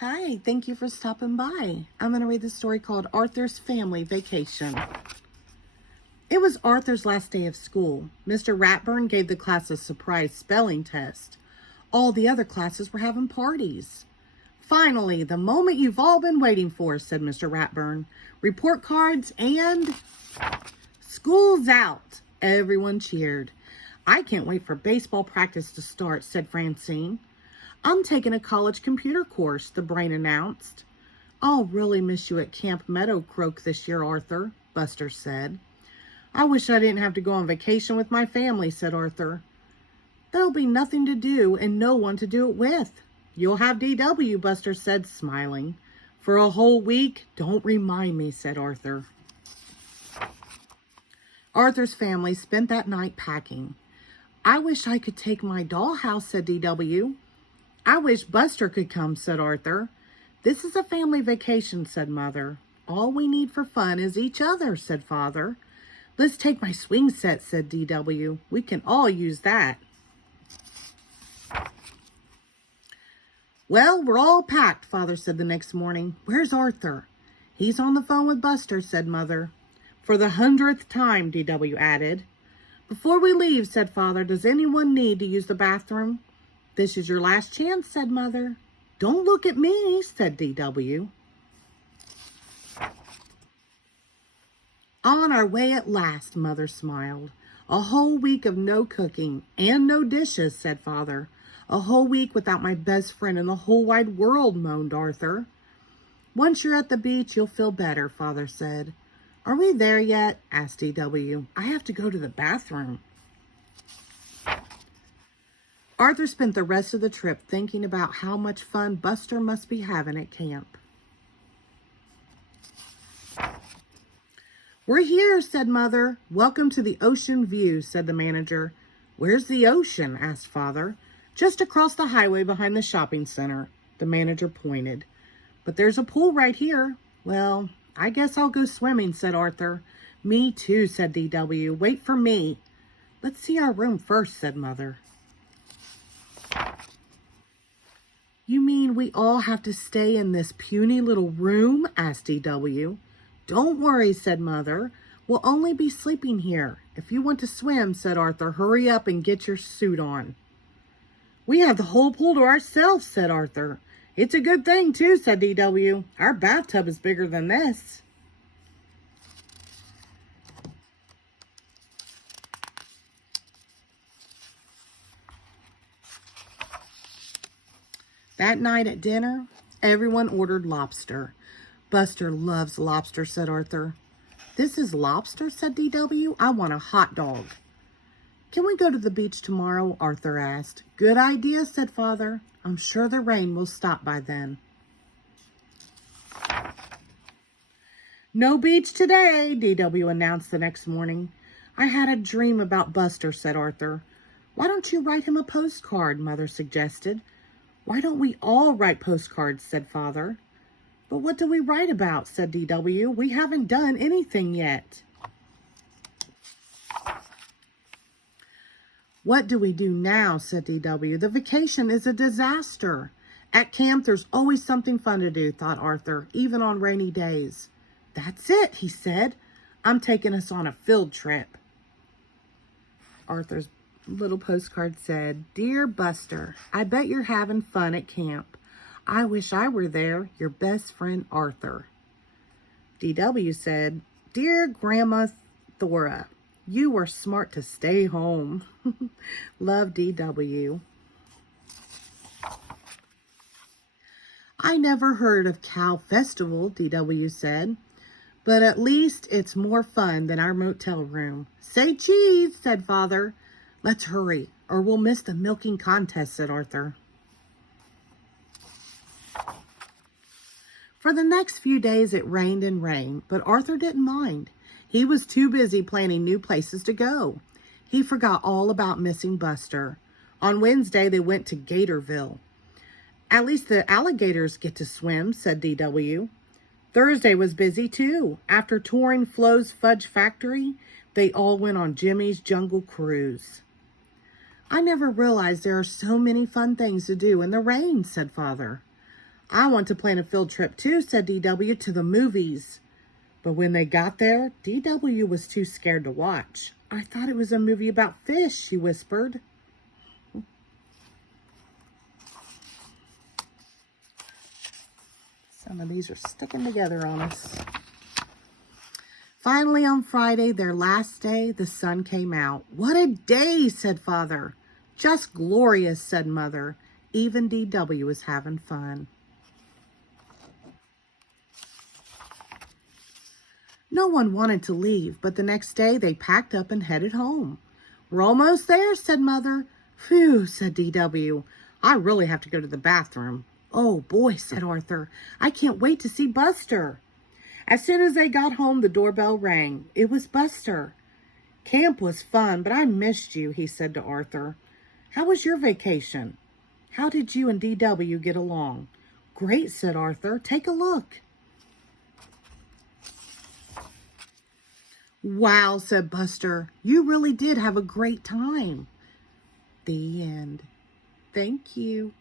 Hi, thank you for stopping by. I'm going to read the story called Arthur's Family Vacation. It was Arthur's last day of school. Mr. Ratburn gave the class a surprise spelling test. All the other classes were having parties. Finally, the moment you've all been waiting for, said Mr. Ratburn. Report cards and school's out. Everyone cheered. I can't wait for baseball practice to start, said Francine. I'm taking a college computer course, the brain announced. I'll really miss you at Camp Meadow Croak this year, Arthur, Buster said. I wish I didn't have to go on vacation with my family, said Arthur. There'll be nothing to do and no one to do it with. You'll have DW, Buster said, smiling. For a whole week? Don't remind me, said Arthur. Arthur's family spent that night packing. I wish I could take my dollhouse, said DW. I wish Buster could come, said Arthur. This is a family vacation, said Mother. All we need for fun is each other, said Father. Let's take my swing set, said DW. We can all use that. Well, we're all packed, Father said the next morning. Where's Arthur? He's on the phone with Buster, said Mother. For the 100th time, DW added. Before we leave, said Father, does anyone need to use the bathroom? This is your last chance, said Mother. Don't look at me, said DW. On our way at last, Mother smiled. A whole week of no cooking and no dishes, said Father. A whole week without my best friend in the whole wide world, moaned Arthur. Once you're at the beach, you'll feel better, Father said. Are we there yet? Asked DW. I have to go to the bathroom. Arthur spent the rest of the trip thinking about how much fun Buster must be having at camp. We're here, said Mother. Welcome to the ocean view, said the manager. Where's the ocean? Asked Father. Just across the highway behind the shopping center, the manager pointed. But there's a pool right here. Well, I guess I'll go swimming, said Arthur. Me too, said DW. Wait for me. Let's see our room first, said Mother. You mean we all have to stay in this puny little room? Asked DW. Don't worry, said Mother. We'll only be sleeping here. If you want to swim, said Arthur, hurry up and get your suit on. We have the whole pool to ourselves, said Arthur. It's a good thing, too, said DW. Our bathtub is bigger than this. That night at dinner, everyone ordered lobster. Buster loves lobster, said Arthur. This is lobster, said DW. I want a hot dog. Can we go to the beach tomorrow? Arthur asked. Good idea, said Father. I'm sure the rain will stop by then. No beach today, DW announced the next morning. I had a dream about Buster, said Arthur. Why don't you write him a postcard? Mother suggested. Why don't we all write postcards, said Father. But what do we write about, said DW. We haven't done anything yet. What do we do now, said DW. The vacation is a disaster. At camp, there's always something fun to do, thought Arthur, even on rainy days. That's it, he said. I'm taking us on a field trip. Arthur's little postcard said, Dear Buster, I bet you're having fun at camp. I wish I were there, your best friend Arthur. DW said, Dear Grandma Thora, you were smart to stay home. Love, DW. I never heard of Cow Festival, DW said, but at least it's more fun than our motel room. Say cheese, said Father. Let's hurry, or we'll miss the milking contest, said Arthur. For the next few days it rained and rained, but Arthur didn't mind. He was too busy planning new places to go. He forgot all about missing Buster. On Wednesday they went to Gatorville. At least the alligators get to swim, said DW. Thursday was busy too. After touring Flo's Fudge Factory, they all went on Jimmy's Jungle Cruise. I never realized there are so many fun things to do in the rain, said Father. I want to plan a field trip too, said DW, to the movies. But when they got there, DW was too scared to watch. I thought it was a movie about fish, she whispered. Some of these are sticking together on us. Finally, on Friday, their last day, the sun came out. What a day, said Father. Just glorious, said Mother. Even DW was having fun. No one wanted to leave, but the next day they packed up and headed home. We're almost there, said Mother. Phew, said DW. I really have to go to the bathroom. Oh, boy, said Arthur. I can't wait to see Buster. As soon as they got home, the doorbell rang. It was Buster. Camp was fun, but I missed you, he said to Arthur. How was your vacation? How did you and DW get along? Great, said Arthur. Take a look. Wow, said Buster. You really did have a great time. The end. Thank you.